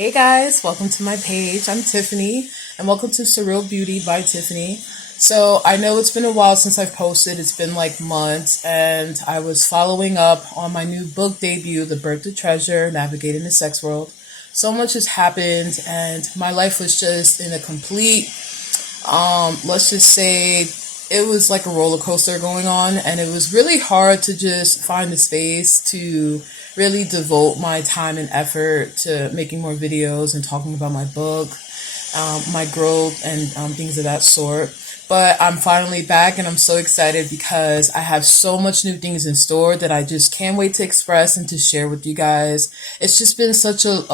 Hey guys, welcome to my page. I'm Tiffany, and welcome to Surreal Beauty by Tiffany. So, I know it's been a while since I've posted, it's been like months, and I was following up on my new book debut, The Birth to Treasure Navigating the Sex World. So much has happened, and my life was just in a complete, let's just say, it was like a roller coaster going on, and it was really hard to just find the space to really devote my time and effort to making more videos and talking about my book, my growth, and things of that sort. But I'm finally back and I'm so excited because I have so much new things in store that I just can't wait to express and to share with you guys. It's just been such a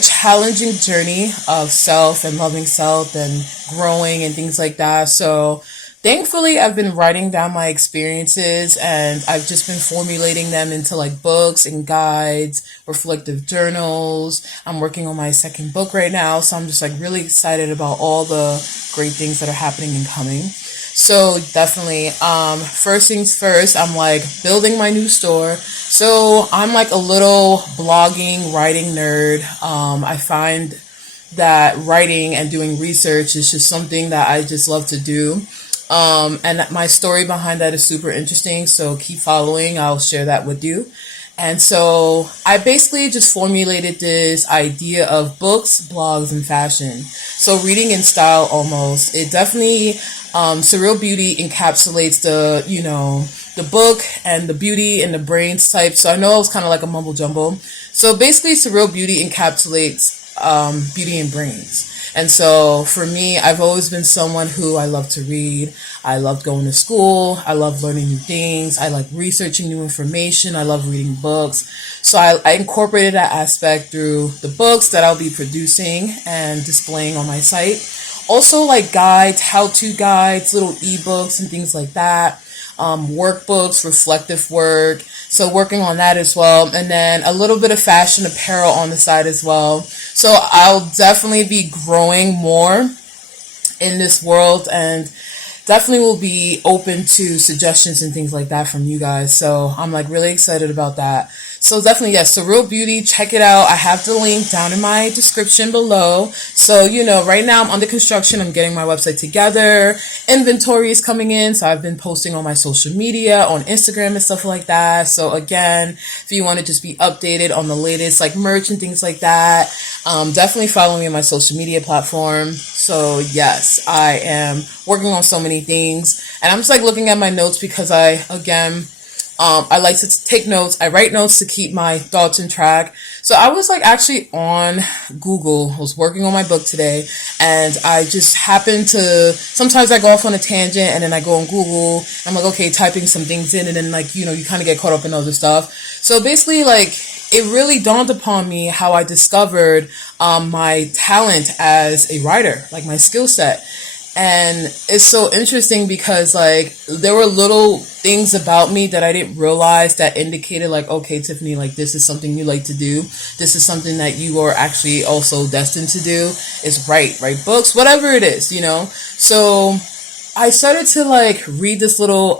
challenging journey of self and loving self and growing and things like that. So thankfully, I've been writing down my experiences and I've just been formulating them into like books and guides, reflective journals. I'm working on my second book right now, so I'm just like really excited about all the great things that are happening and coming. So definitely, first things first, I'm like building my new store. So I'm like a little blogging, writing nerd. I find that writing and doing research is just something that I just love to do. And my story behind that is super interesting. So keep following. I'll share that with you. And so I basically just formulated this idea of books, blogs, and fashion. So reading in style almost. It definitely, Surreal Beauty encapsulates the book and the beauty and the brains type. So I know it was kind of like a mumble jumble. So basically Surreal Beauty encapsulates beauty and brains. And so for me, I've always been someone who I love to read. I love going to school. I love learning new things. I like researching new information. I love reading books. So I incorporated that aspect through the books that I'll be producing and displaying on my site. Also like guides, how-to guides, little ebooks and things like that. Workbooks, reflective work. So working on that as well. And then a little bit of fashion apparel on the side as well. So I'll definitely be growing more in this world and definitely will be open to suggestions and things like that from you guys. So I'm like really excited about that. So definitely, yes, Surreal Beauty, check it out. I have the link down in my description below. So, right now I'm under construction. I'm getting my website together. Inventory is coming in. So I've been posting on my social media, on Instagram and stuff like that. So again, if you want to just be updated on the latest like merch and things like that, definitely follow me on my social media platform. So yes, I am working on so many things. And I'm just like looking at my notes because I like to take notes. I write notes to keep my thoughts in track. So I was like actually on Google. I was working on my book today and I just happened to, sometimes I go off on a tangent and then I go on Google. I'm like, okay, typing some things in and then like, you kind of get caught up in other stuff. So basically like it really dawned upon me how I discovered my talent as a writer, like my skill set. And it's so interesting because like there were little things about me that I didn't realize that indicated like, okay, Tiffany, like this is something you like to do. This is something that you are actually also destined to do is write books, whatever it is, So I started to like read this little,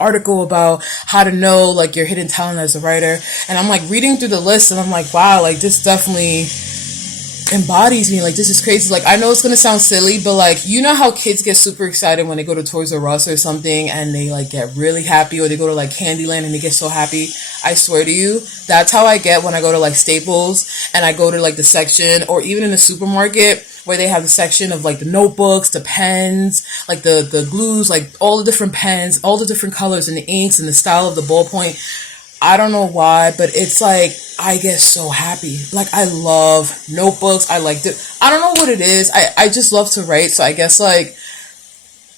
article about how to know like your hidden talent as a writer. And I'm like reading through the list and I'm like, wow, like this definitely embodies me. Like this is crazy. Like I know it's gonna sound silly, but like how kids get super excited when they go to Toys R Us or something and they like get really happy, or they go to like Candyland and they get so happy. I swear to you, that's how I get when I go to like Staples and I go to like the section, or even in the supermarket where they have the section of like the notebooks, the pens, like the glues, like all the different pens, all the different colors and the inks and the style of the ballpoint. I don't know why, but it's like I get so happy. Like I love notebooks. I like it. I don't know what it is. I just love to write. So I guess like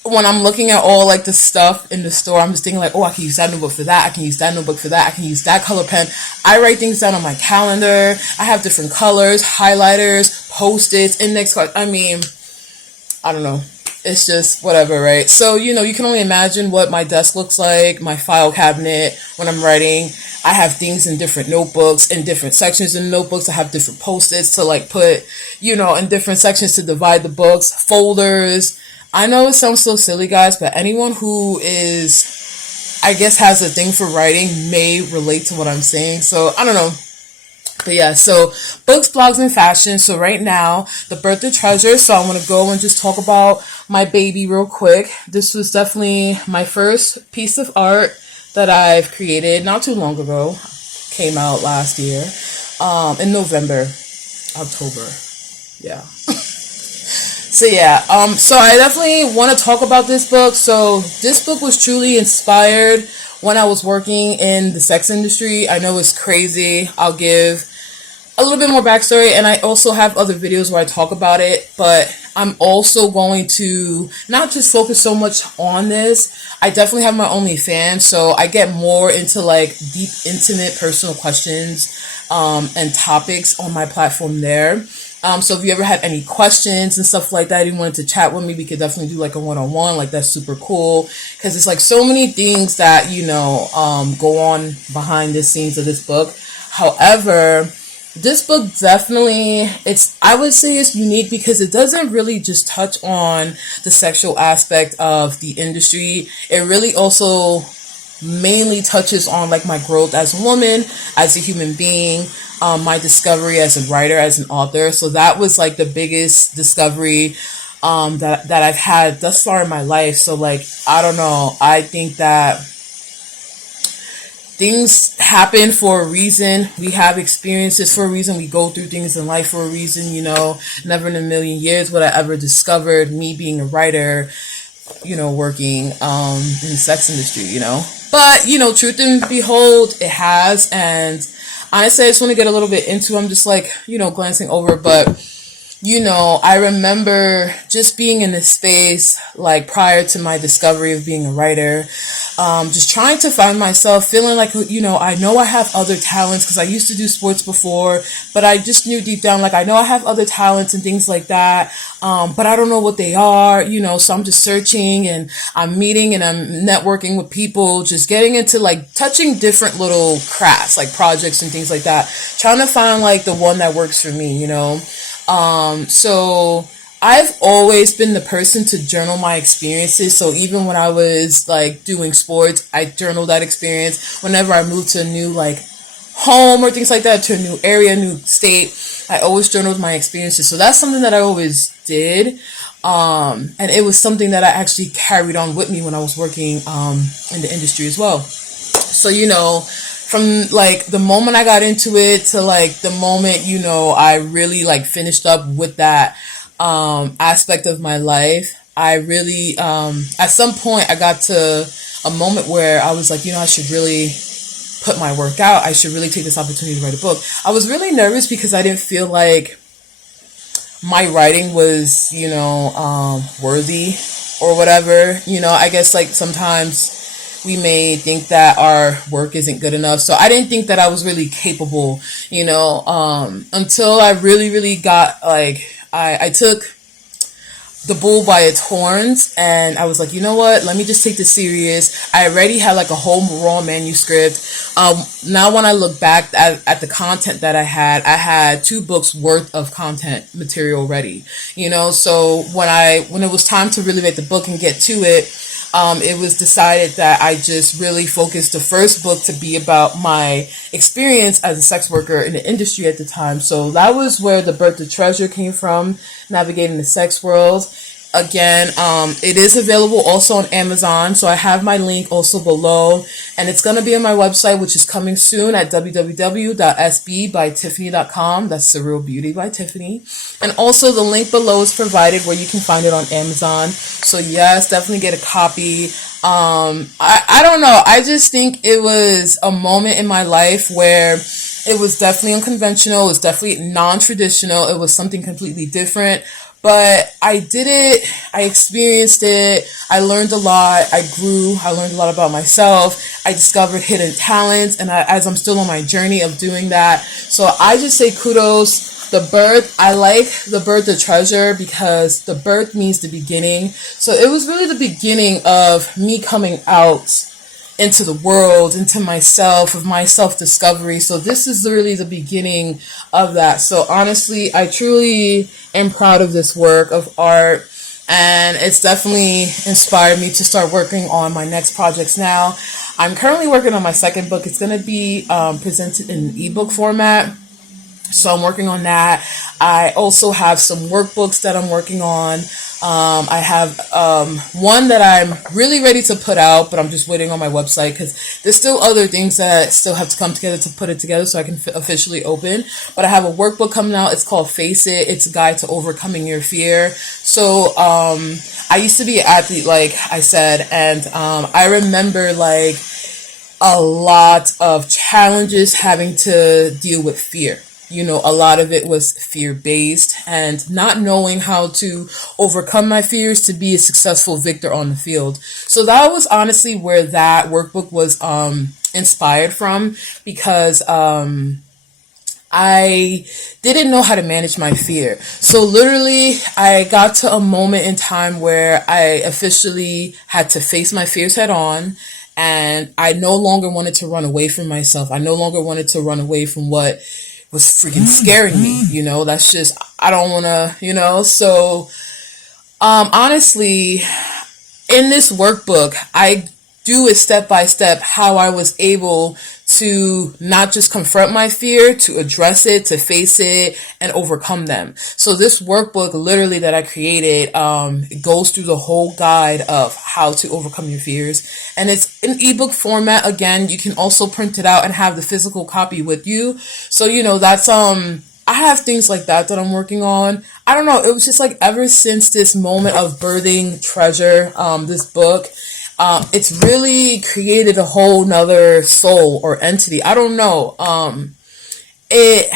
when I'm looking at all like the stuff in the store, I'm just thinking like, oh, I can use that notebook for that. I can use that notebook for that. I can use that color pen. I write things down on my calendar. I have different colors, highlighters, post-its, index cards. I mean, I don't know. It's just whatever, right? So, you can only imagine what my desk looks like, my file cabinet when I'm writing. I have things in different notebooks, in different sections in notebooks. I have different post-its to like put, in different sections to divide the books, folders. I know it sounds so silly, guys, but anyone who is, I guess, has a thing for writing may relate to what I'm saying. So, I don't know. But yeah, so books, blogs, and fashion. So right now, the birth of treasure. So I want to go and just talk about my baby real quick. This was definitely my first piece of art that I've created not too long ago. Came out last year, in November, October. Yeah. So yeah, so I definitely want to talk about this book. So this book was truly inspired when I was working in the sex industry. I know it's crazy. I'll give a little bit more backstory, and I also have other videos where I talk about it, but I'm also going to not just focus so much on this. I definitely have my OnlyFans, so I get more into like deep, intimate, personal questions and topics on my platform there. So if you ever had any questions and stuff like that, you wanted to chat with me, we could definitely do like a one-on-one. Like, that's super cool, because it's like so many things that, go on behind the scenes of this book. However, this book definitely, I would say it's unique because it doesn't really just touch on the sexual aspect of the industry. It really also mainly touches on like my growth as a woman, as a human being, my discovery as a writer, as an author. So that was like the biggest discovery that I've had thus far in my life. So like, I don't know, I think that things happen for a reason. We have experiences for a reason. We go through things in life for a reason, Never in a million years would I ever discovered me being a writer, working in the sex industry, But, truth and behold, it has. And honestly, I just want to get a little bit into it. I'm just like, glancing over. But, I remember just being in this space, like prior to my discovery of being a writer, just trying to find myself, feeling like, I know I have other talents, because I used to do sports before, but I just knew deep down, like, I know I have other talents and things like that, but I don't know what they are, so I'm just searching, and I'm meeting and I'm networking with people, just getting into like touching different little crafts, like projects and things like that, trying to find like the one that works for me, So I've always been the person to journal my experiences. So even when I was like doing sports, I journaled that experience. Whenever I moved to a new like home or things like that, to a new area, new state, I always journaled my experiences. So that's something that I always did. And it was something that I actually carried on with me when I was working in the industry as well. So, from like the moment I got into it to like the moment, I really like finished up with that aspect of my life, I really, at some point I got to a moment where I was like, I should really put my work out. I should really take this opportunity to write a book. I was really nervous because I didn't feel like my writing was, worthy or whatever. I guess like sometimes we may think that our work isn't good enough. So I didn't think that I was really capable, until I really, really got like, I took the bull by its horns, and I was like, you know what, let me just take this serious. I already had like a whole raw manuscript. Now when I look back at the content that I had 2 books worth of content material ready, so when it was time to really make the book and get to it, it was decided that I just really focused the first book to be about my experience as a sex worker in the industry at the time. So that was where The Birth of Treasure came from, navigating the sex world. Again, it is available also on Amazon, so I have my link also below, and it's going to be on my website, which is coming soon at www.sbbytiffany.com. That's Surreal Beauty by Tiffany. And also the link below is provided where you can find it on Amazon. So yes, definitely get a copy. I don't know. I just think it was a moment in my life where it was definitely unconventional. It was definitely non-traditional. It was something completely different. But I did it, I experienced it, I learned a lot, I grew, I learned a lot about myself, I discovered hidden talents, and as I'm still on my journey of doing that. So I just say kudos. The birth, I like The Birth of Treasure because the birth means the beginning. So it was really the beginning of me coming out into the world, into myself, of my self-discovery. So this is really the beginning of that. So honestly, I truly am proud of this work of art, and it's definitely inspired me to start working on my next projects now. I'm currently working on my second book. It's going to be presented in ebook format. So I'm working on that. I also have some workbooks that I'm working on. I have one that I'm really ready to put out, but I'm just waiting on my website because there's still other things that still have to come together to put it together so I can officially open. But I have a workbook coming out. It's called Face It. It's a guide to overcoming your fear. So I used to be an athlete, like I said, and I remember like a lot of challenges having to deal with fear. You know, a lot of it was fear based and not knowing how to overcome my fears to be a successful victor on the field. So that was honestly where that workbook was inspired from, because I didn't know how to manage my fear. So literally I got to a moment in time where I officially had to face my fears head on. And I no longer wanted to run away from myself. I no longer wanted to run away from what was freaking scaring me. You know, that's just, I don't want to, you know. So honestly, in this workbook, I do it step by step how I was able to not just confront my fear, to address it, to face it, and overcome them. So this workbook literally that I created, it goes through the whole guide of how to overcome your fears. And it's in ebook format. Again, you can also print it out and have the physical copy with you. So, you know, that's, I have things like that I'm working on. I don't know. It was just like ever since this moment of birthing Treasure, this book, it's really created a whole nother soul or entity. I don't know. It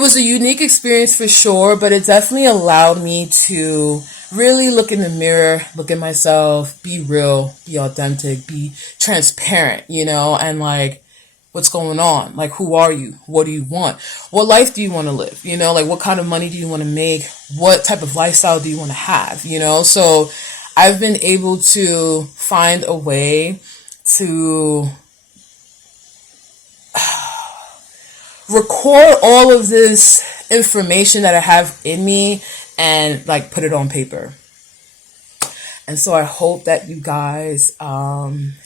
was a unique experience for sure, but it definitely allowed me to really look in the mirror, look at myself, be real, be authentic, be transparent, you know, and like, what's going on? Like, who are you? What do you want? What life do you want to live? You know, like what kind of money do you want to make? What type of lifestyle do you want to have? You know, so I've been able to find a way to record all of this information that I have in me and like put it on paper. And so I hope that you guys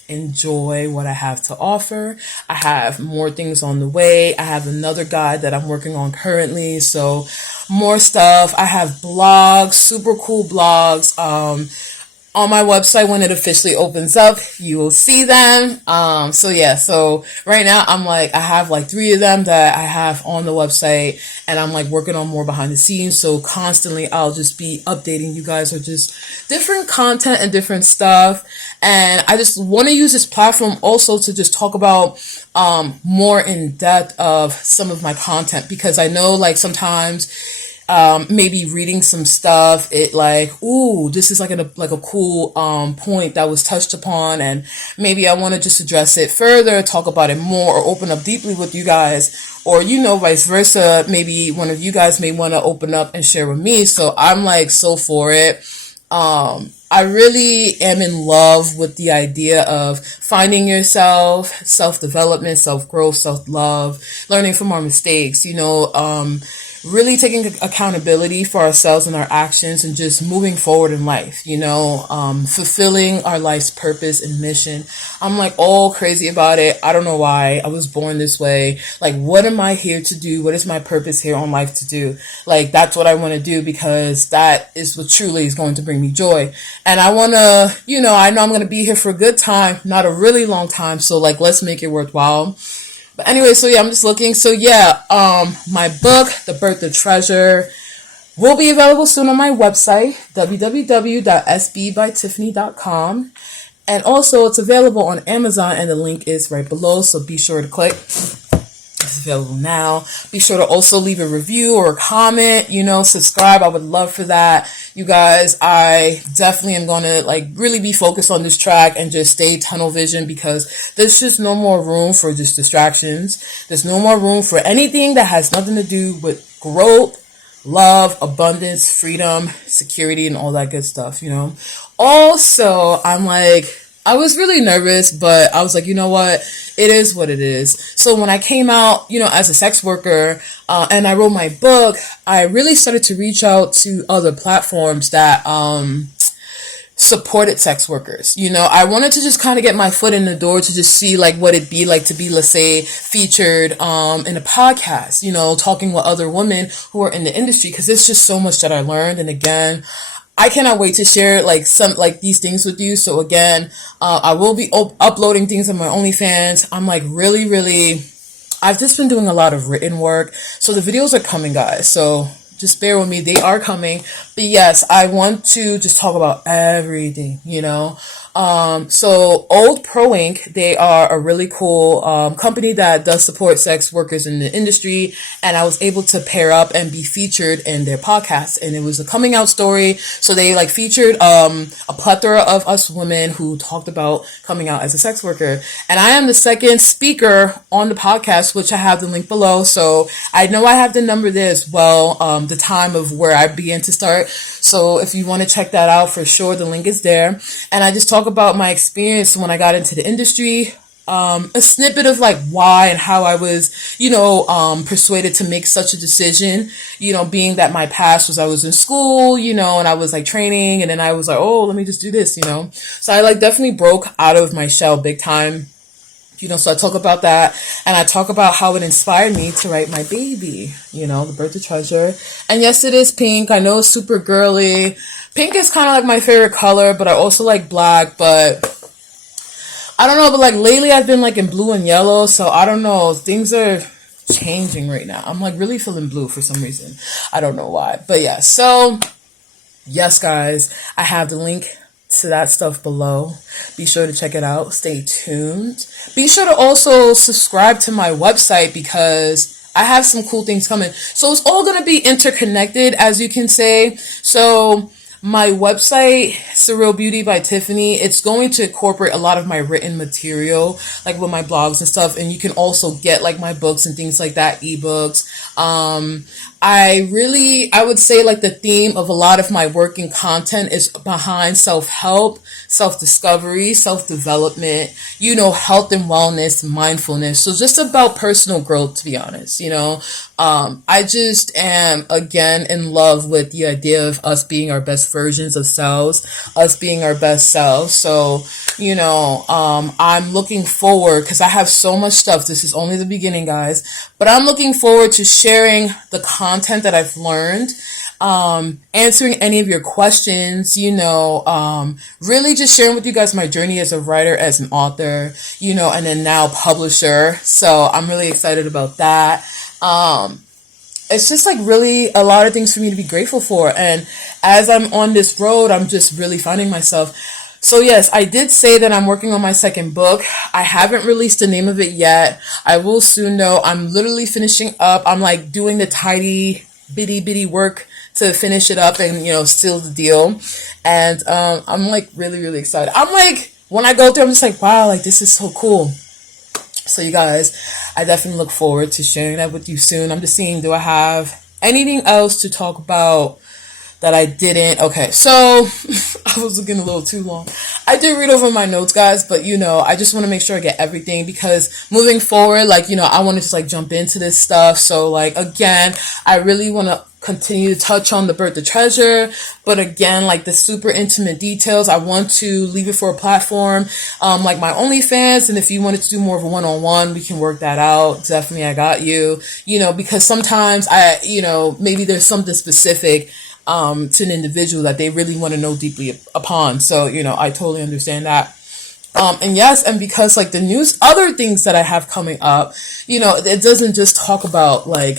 enjoy what I have to offer. I have more things on the way. I have another guide that I'm working on currently. So more stuff. I have blogs, super cool blogs. On my website, when it officially opens up, you will see them. So yeah, so right now I'm like, I have like 3 of them that I have on the website, and I'm like working on more behind the scenes. So constantly I'll just be updating you guys with just different content and different stuff. And I just want to use this platform also to just talk about more in depth of some of my content, because I know like sometimes maybe reading some stuff, it like, ooh, this is like a cool point that was touched upon, and maybe I want to just address it further, talk about it more, or open up deeply with you guys, or you know, vice versa. Maybe one of you guys may want to open up and share with me. So I'm like so for it. I really am in love with the idea of finding yourself, self-development, self-growth, self-love, learning from our mistakes, you know, really taking accountability for ourselves and our actions, and just moving forward in life, you know, fulfilling our life's purpose and mission. I'm like all crazy about it. I don't know why. I was born this way. Like, what am I here to do? What is my purpose here on life to do? Like, that's what I want to do, because that is what truly is going to bring me joy. And I want to, you know, I know I'm going to be here for a good time, not a really long time. So like, let's make it worthwhile. But anyway, so yeah, I'm just looking. So yeah, my book, The Birth of Treasure, will be available soon on my website, www.sbbytiffany.com. And also it's available on Amazon, and the link is right below. So be sure to click. It's available now. Be sure to also leave a review or a comment, you know, subscribe. I would love for that. You guys, I definitely am going to like really be focused on this track and just stay tunnel vision, because there's just no more room for just distractions. There's no more room for anything that has nothing to do with growth, love, abundance, freedom, security, and all that good stuff, you know. Also, I'm like, I was really nervous, but I was like, you know what? It is what it is. So when I came out, you know, as a sex worker, and I wrote my book, I really started to reach out to other platforms that supported sex workers. I wanted to just kind of get my foot in the door to just see like what it'd be like to be, let's say, featured in a podcast, talking with other women who are in the industry, because there's just so much that I learned. And again, I cannot wait to share like some like these things with you. So again, I will be uploading things on my OnlyFans. I'm like really, I've just been doing a lot of written work. So the videos are coming, guys. So just bear with me. They are coming. But yes, I want to just talk about everything, So Old Pro Inc., they are a really cool company that does support sex workers in the industry. And I was able to pair up and be featured in their podcast. And it was a coming out story. So they like featured a plethora of us women who talked about coming out as a sex worker. And I am the second speaker on the podcast, which I have the link below. So I know I have the number there as well, the time of where I began to start. So if you want to check that out, for sure, the link is there. And I just talk about my experience when I got into the industry, a snippet of like why and how I was, persuaded to make such a decision, being that my past was I was in school, and I was like training, and then I was like, oh, let me just do this, So I like definitely broke out of my shell big time. So I talk about that, and I talk about how it inspired me to write my baby, the birth of treasure. And yes, it is pink. I know it's super girly. Pink is kind of like my favorite color, but I also like black, but I don't know, but like lately I've been like in blue and yellow, so I don't know. Things are changing right now. I'm like really feeling blue for some reason. I don't know why, but yeah. So yes, guys, I have the link to that stuff below. Be sure to check it out. Stay tuned. Be sure to also subscribe to my website, because I have some cool things coming. So it's all going to be interconnected, as you can say. So my website, Surreal Beauty by Tiffany, it's going to incorporate a lot of my written material, like with my blogs and stuff. And you can also get like my books and things like that, ebooks. I would say like the theme of a lot of my work and content is behind self-help, self-discovery, self-development, health and wellness, mindfulness. So just about personal growth, to be honest, I just am again in love with the idea of us being our best versions of selves, us being our best selves. So, I'm looking forward, because I have so much stuff. This is only the beginning, guys, but I'm looking forward to sharing the content that I've learned, answering any of your questions, really just sharing with you guys my journey as a writer, as an author, and then now publisher. So I'm really excited about that. It's just like really a lot of things for me to be grateful for. And as I'm on this road, I'm just really finding myself. So yes, I did say that I'm working on my second book. I haven't released the name of it yet. I will soon though. I'm literally finishing up. I'm like doing the tidy bitty work to finish it up and, seal the deal. And I'm like really excited. I'm like, when I go through, I'm just like, wow, like this is so cool. So you guys, I definitely look forward to sharing that with you soon. I'm just seeing, do I have anything else to talk about that I didn't? Okay, so I was looking a little too long. I did read over my notes, guys, but I just want to make sure I get everything, because moving forward, like, I want to just like jump into this stuff. So like, again, I really want to continue to touch on the birth of treasure, but again, like the super intimate details, I want to leave it for a platform, like my OnlyFans. And if you wanted to do more of a one-on-one, we can work that out. Definitely, I got you, because sometimes maybe there's something specific to an individual that they really want to know deeply upon. So, I totally understand that. And yes, and because like the news, other things that I have coming up, it doesn't just talk about like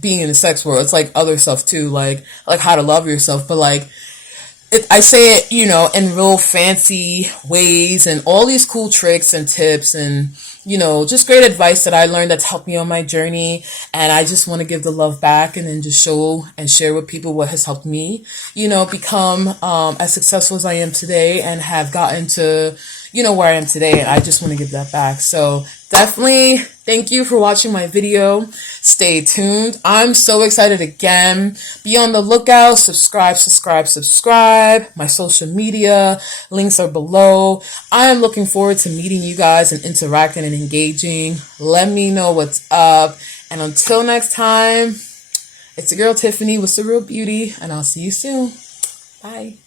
being in the sex world. It's like other stuff too, like how to love yourself. But like, I say it, in real fancy ways, and all these cool tricks and tips and, just great advice that I learned that's helped me on my journey. And I just want to give the love back, and then just show and share with people what has helped me, become as successful as I am today, and have gotten to, where I am today. And I just want to give that back. So definitely thank you for watching my video. Stay tuned. I'm so excited again. Be on the lookout. Subscribe. My social media links are below. I am looking forward to meeting you guys and interacting and engaging. Let me know what's up. And until next time, it's your girl Tiffany with Surreal Beauty, and I'll see you soon. Bye.